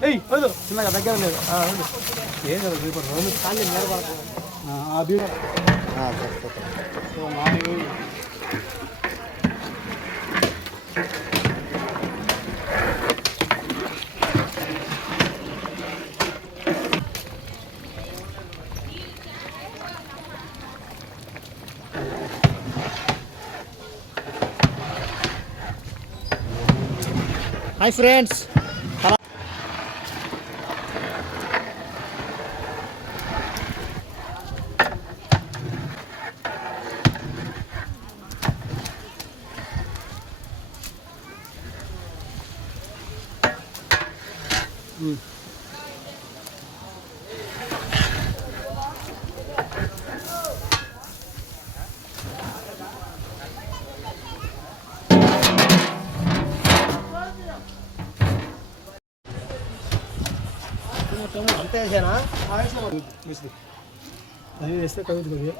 చిన్నగా దగ్గర లేదు ఏం చదువు ఖాళీ హాయ్ ఫ్రెండ్స్, అంతే వేసానా అది వేస్తే కలుగుతుంది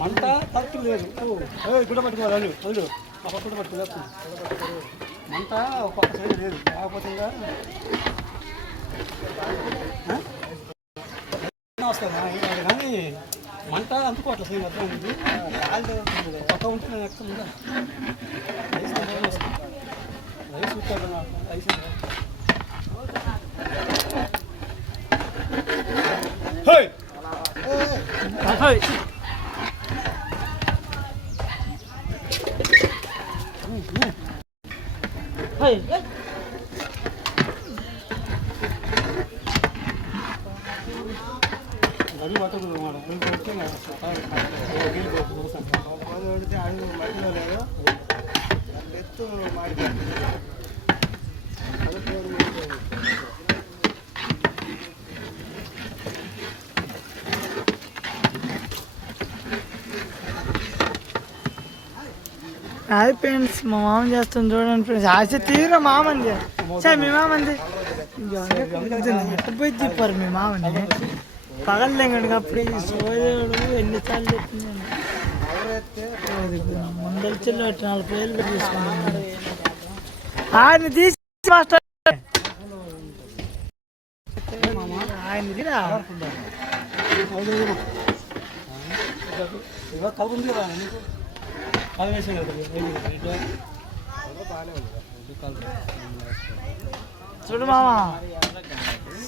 మంట తక్కువ లేదు గుడ్డ పట్టుకోవాలి వదులు ఒక గుడ్డ పట్టుకోలేదు మంట ఒక్కొక్క సైడ్ లేదు కాకపోతే వస్తాను కానీ మంట అందుకోవట్ల సైడ్ అర్థం ఉంది పక్క ఉంటే నేను ఎక్కడ ఉందా రైస్ చూస్తాను రైస్ గడి పట్టదు ಹೊಡಿತೆ ಅಡುಗೆ ಮಾಡಿಲ್ಲ ಎತ್ತು ಮಾಡಿ హాయ్ ఫ్రెండ్స్, మా మామ చేస్తుంది చూడండి ఫ్రెండ్స్. ఆశ తీరా మామంది సార్, మీ మామంది పోయి తిప్పారు మీ మామని పగలలేంగడికి. అప్పుడు సోదేవుడు ఎన్నిసార్లు చెప్పిందండి ముందరి చెల్లి 40 వేలు తీసుకున్నాను. ఆయన తీసి మాస్టర్ ఆయన చూడు మామ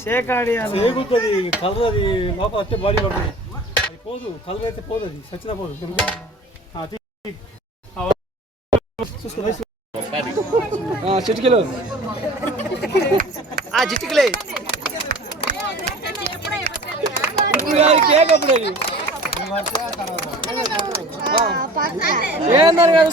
సేకాడి సేగుతుంది కలర్, అది లోపల వచ్చే బాడీ పడుతుంది. అది పోదు, కలర్ అయితే పోదు, అది సచ్చిన పోదు. చిటికలు చిటికలే కేక్ అప్పుడు అది ఏందన్నారు కదా